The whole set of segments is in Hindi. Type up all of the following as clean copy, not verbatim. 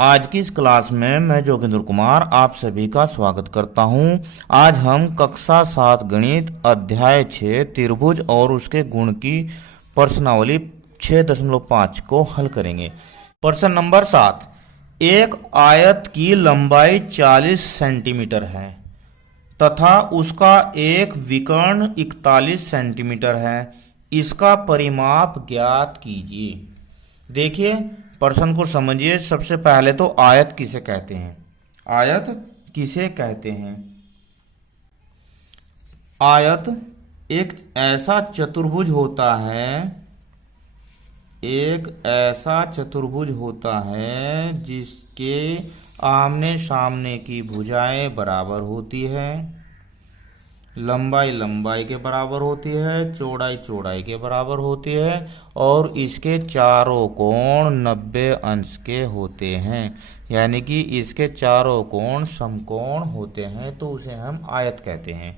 आज की इस क्लास में मैं जोगिंद्र कुमार आप सभी का स्वागत करता हूं। आज हम कक्षा 7 गणित अध्याय 6 त्रिभुज और उसके गुण की प्रश्नावली 6.5 को हल करेंगे। प्रश्न नंबर 7। एक आयत की लंबाई 40 सेंटीमीटर है तथा उसका एक विकर्ण 41 सेंटीमीटर है। इसका परिमाप ज्ञात कीजिए। देखिए, प्रश्न को समझिए। सबसे पहले तो आयत किसे कहते हैं? आयत किसे कहते हैं? आयत एक ऐसा चतुर्भुज होता है, एक ऐसा चतुर्भुज होता है जिसके आमने सामने की भुजाएं बराबर होती है, लंबाई लंबाई के बराबर होती है, चौड़ाई चौड़ाई के बराबर होती है और इसके चारों कोण 90 अंश के होते हैं। यानी कि इसके चारों कोण समकोण होते हैं, तो उसे हम आयत कहते हैं।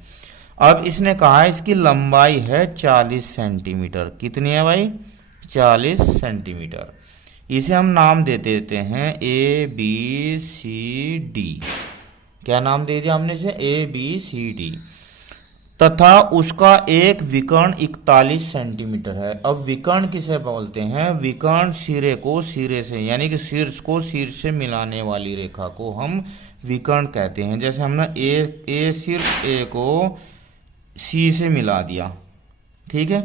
अब इसने कहा इसकी लंबाई है 40 सेंटीमीटर। कितनी है भाई? 40 सेंटीमीटर। इसे हम नाम दे देते हैं ABCD। क्या नाम दे दिया हमने इसे? ABCD। तथा उसका एक विकर्ण 41 सेंटीमीटर है। अब विकर्ण किसे बोलते हैं? विकर्ण सिरे को सिरे से, यानी कि शीर्ष को शीर्ष से मिलाने वाली रेखा को हम विकर्ण कहते हैं। जैसे हमने ए शीर्ष ए को सी से मिला दिया, ठीक है,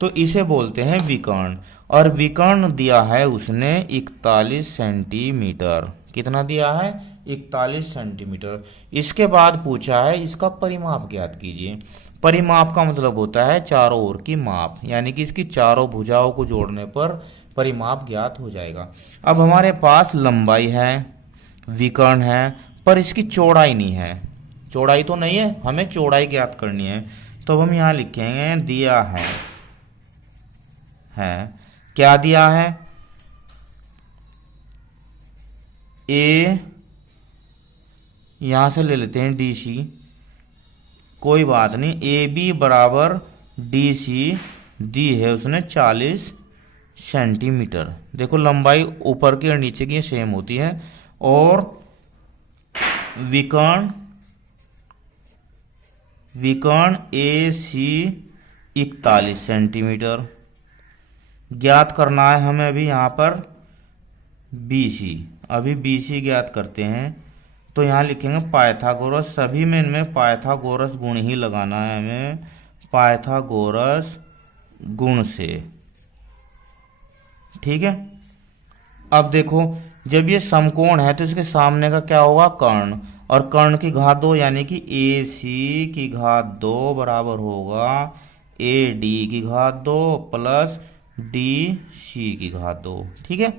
तो इसे बोलते हैं विकर्ण। और विकर्ण दिया है उसने 41 सेंटीमीटर। कितना दिया है? 41 सेंटीमीटर। इसके बाद पूछा है इसका परिमाप ज्ञात कीजिए। परिमाप का मतलब होता है चारों ओर की माप, यानी कि इसकी चारों भुजाओं को जोड़ने पर परिमाप ज्ञात हो जाएगा। अब हमारे पास लंबाई है, विकर्ण है, पर इसकी चौड़ाई नहीं है। चौड़ाई तो नहीं है, हमें चौड़ाई ज्ञात करनी है। तो हम यहाँ लिखेंगे दिया है क्या दिया है? ए, यहां से ले लेते हैं DC, कोई बात नहीं। AB बराबर DC दी है उसने 40 सेंटीमीटर। देखो, लंबाई ऊपर की और नीचे की सेम होती है। और विकर्ण AC 41 सेंटीमीटर। ज्ञात करना है हमें अभी यहाँ पर BC। अभी BC ज्ञात करते हैं, तो यहाँ लिखेंगे पाइथागोरस। सभी में इनमें पाइथागोरस गुण ही लगाना है हमें, पाइथागोरस गुण से, ठीक है। अब देखो, जब ये समकोण है तो इसके सामने का क्या होगा? कर्ण। और कर्ण की घात 2, यानी कि AC की घात 2 बराबर होगा AD की घात 2 प्लस DC की घात 2, ठीक है।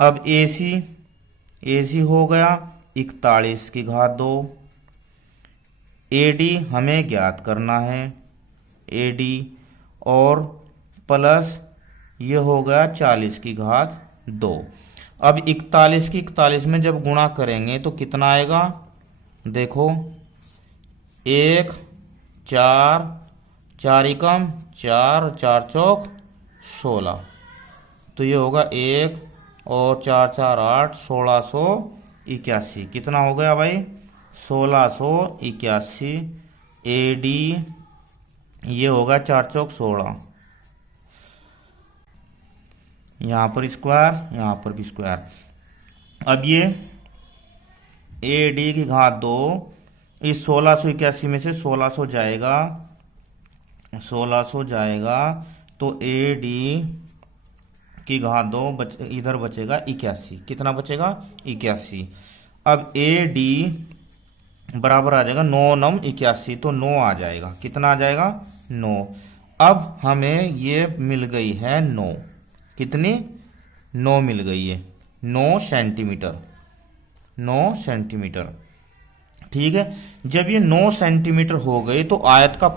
अब AC हो गया 41 की घात 2। AD हमें ज्ञात करना है, AD, और प्लस ये हो गया 40 की घात 2। अब 41 की 41 में जब गुणा करेंगे तो कितना आएगा? देखो, 1 4 4 एकम 4 4 चौक 16, तो ये होगा 1 और 4 4 8 1681। कितना हो गया भाई? 1681। AD ये होगा 4 चौक 16, यहाँ पर स्क्वायर, यहाँ पर भी स्क्वायर। अब ये AD की घात 2, इस 1681 में से 1600 जाएगा, 1600 जाएगा, तो AD की घात 2 इधर बचेगा 81। कितना बचेगा? 81। अब AD बराबर आ जाएगा 9 9 81, तो 9 आ जाएगा। कितना आ जाएगा? 9। अब हमें ये मिल गई है 9। कितनी? 9 मिल गई है, 9 सेंटीमीटर, 9 सेंटीमीटर, ठीक है। जब ये 9 सेंटीमीटर हो गई तो आयत का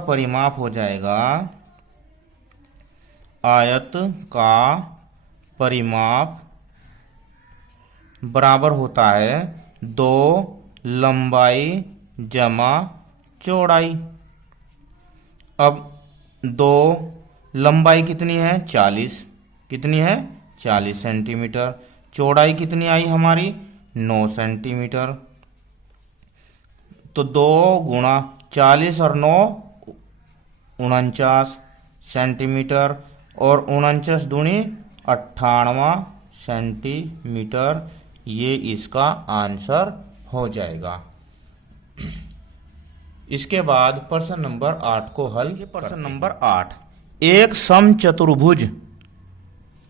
परिमाप हो जाएगा, आयत का परिमाप बराबर होता है 2 लंबाई जमा चौड़ाई। अब 2 लंबाई कितनी है? 40। कितनी है? 40 सेंटीमीटर। चौड़ाई कितनी आई हमारी 9 सेंटीमीटर। तो 2 गुणा 40 और 9 49 सेंटीमीटर और 49 दूनी 98 सेंटीमीटर। ये इसका आंसर हो जाएगा। इसके बाद प्रश्न नंबर 8 को हल। प्रश्न नंबर 8, एक समचतुर्भुज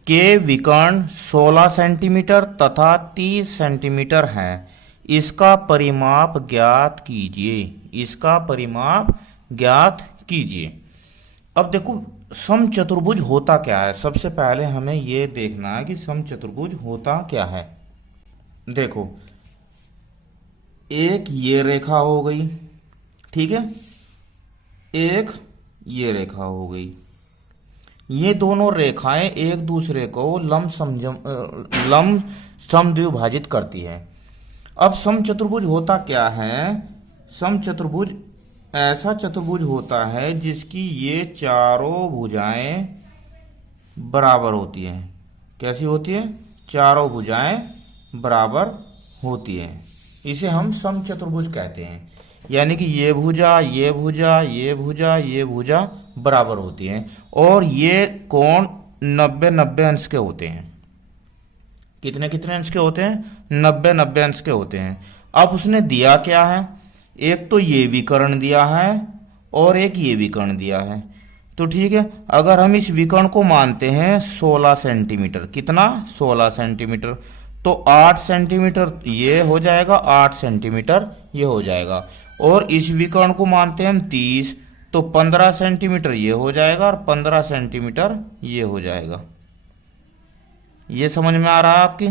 के विकर्ण 16 सेंटीमीटर तथा 30 सेंटीमीटर है। इसका परिमाप ज्ञात कीजिए। इसका परिमाप ज्ञात कीजिए। अब देखो समचतुर्भुज होता क्या है। सबसे पहले हमें यह देखना है कि समचतुर्भुज होता क्या है। देखो एक ये रेखा हो गई, ठीक है, एक ये रेखा हो गई। ये दोनों रेखाएं एक दूसरे को लंब समद्विभाजित करती है। अब समचतुर्भुज होता क्या है। समचतुर्भुज ऐसा चतुर्भुज होता है जिसकी ये चारों भुजाएं बराबर होती हैं। कैसी होती है? चारों भुजाएं बराबर होती हैं। इसे हम समचतुर्भुज कहते हैं। यानी कि ये भुजा, ये भुजा, ये भुजा, ये भुजा बराबर होती हैं और ये कोण 90-90 अंश के होते हैं। कितने कितने अंश के होते हैं? 90-90 अंश के होते हैं। अब उसने दिया क्या है? एक तो ये विकर्ण दिया है और एक ये विकर्ण दिया है। तो ठीक है, अगर हम इस विकर्ण को मानते हैं 16 सेंटीमीटर, कितना? 16 सेंटीमीटर, तो 8 सेंटीमीटर ये हो जाएगा, 8 सेंटीमीटर ये हो जाएगा। और इस विकर्ण को मानते हैं हम 30, तो 15 सेंटीमीटर ये हो जाएगा और 15 सेंटीमीटर ये हो जाएगा। ये समझ में आ रहा है आपकी?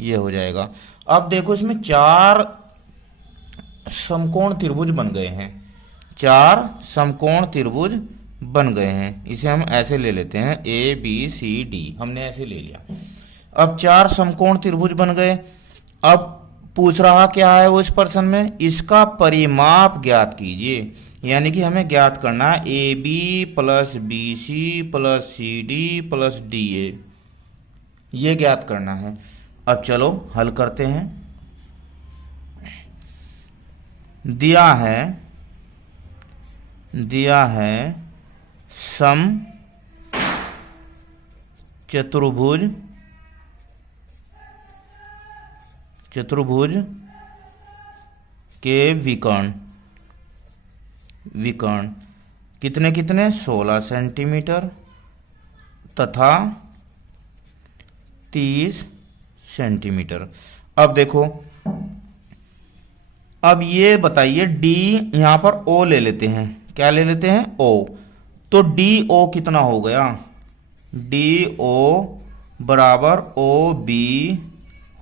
ये हो जाएगा। अब देखो इसमें 4 समकोण त्रिभुज बन गए हैं। 4 समकोण त्रिभुज बन गए हैं। इसे हम ऐसे ले लेते हैं ABCD, हमने ऐसे ले लिया। अब 4 समकोण त्रिभुज बन गए। अब पूछ रहा क्या है वो इस प्रश्न में? इसका परिमाप ज्ञात कीजिए। यानी कि हमें ज्ञात करना है AB plus BC plus CD plus DA, ये ज्ञात करना है। अब चलो हल करते हैं। दिया है सम चतुर्भुज के विकर्ण कितने कितने? 16 सेंटीमीटर तथा 30 सेंटीमीटर। अब देखो, अब ये बताइए D, यहां पर O ले लेते हैं। क्या ले लेते हैं? O। तो DO कितना हो गया? DO बराबर OB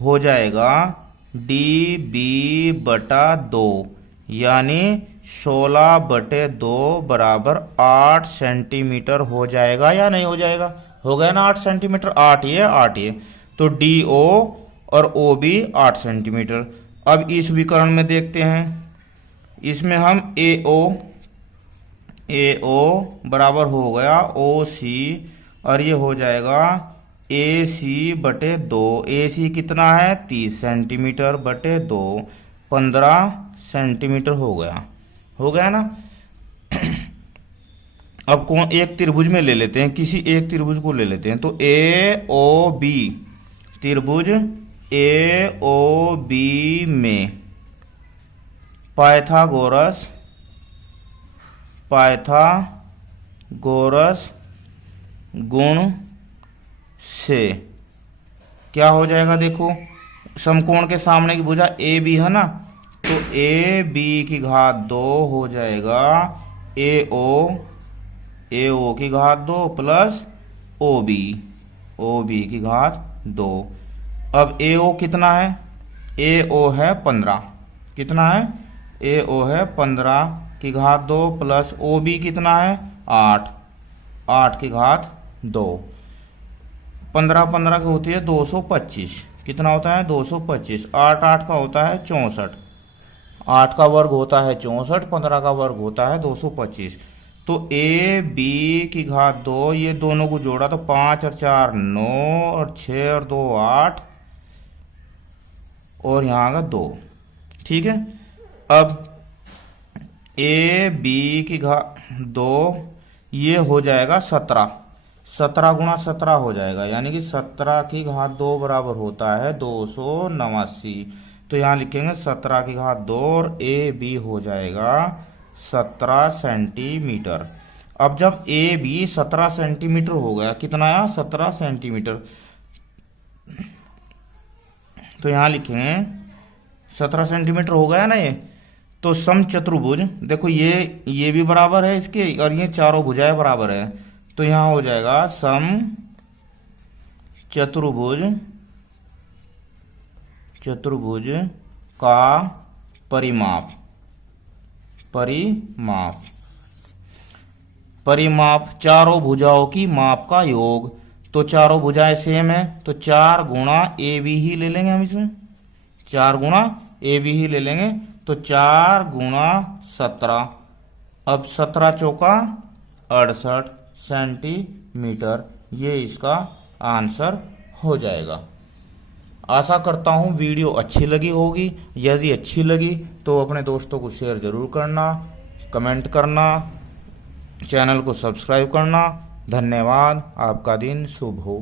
हो जाएगा DB बटा 2, यानी 16/2 बराबर 8 सेंटीमीटर हो जाएगा या नहीं हो जाएगा? हो गया ना 8 सेंटीमीटर। 8 ये तो DO और OB 8 सेंटीमीटर। अब इस विकर्ण में देखते हैं। इसमें हम AO बराबर हो गया OC और ये हो जाएगा AC/2। AC कितना है? 30 सेंटीमीटर बटे 2, 15 सेंटीमीटर हो गया ना। अब कौन एक त्रिभुज में ले लेते हैं, किसी एक त्रिभुज को ले लेते हैं। तो AOB त्रिभुज AOB में पाइथागोरस गुण से क्या हो जाएगा? देखो समकोण के सामने की भुजा AB है ना, तो AB की घात 2 हो जाएगा AO की घात 2 प्लस OB की घात 2। अब AO कितना है? AO है 15। कितना है? AO है 15 की घात 2 प्लस OB कितना है? 8 की घात 2। 15 की होती है 225। कितना होता है? 225। 8 का होता है 64। 8 का वर्ग होता है 64, 15 का वर्ग होता है 225। तो ए बी की घात 2, ये दोनों को जोड़ा तो 5 और 4 9 और 6 और 2 8 और यहाँ आगा 2। ठीक है, अब ए बी की घात 2 ये हो जाएगा 17, 17 गुणा 17 हो जाएगा, यानी कि 17 की घात 2 बराबर होता है 289। तो यहाँ लिखेंगे 17 की घात 2 और ए बी हो जाएगा 17 सेंटीमीटर। अब जब ए बी 17 सेंटीमीटर हो गया, कितना आया 17 सेंटीमीटर, तो यहाँ लिखेंगे 17 सेंटीमीटर हो गया ना ये। तो समचतुर्भुज, देखो ये भी बराबर है इसके और ये चारों भुजाएं बराबर है, तो यहाँ हो जाएगा सम चतुर्भुज का परिमाप चारों भुजाओं की माप का योग। तो चारों भुजाएं सेम है, तो 4 गुणा ए बी ही ले लेंगे हम इसमें, 4 गुणा ए बी ही ले लेंगे, तो 4 गुणा 17, अब 17 चौका 68 सेंटीमीटर, ये इसका आंसर हो जाएगा। आशा करता हूँ वीडियो अच्छी लगी होगी। यदि अच्छी लगी तो अपने दोस्तों को शेयर ज़रूर करना, कमेंट करना, चैनल को सब्सक्राइब करना। धन्यवाद, आपका दिन शुभ हो।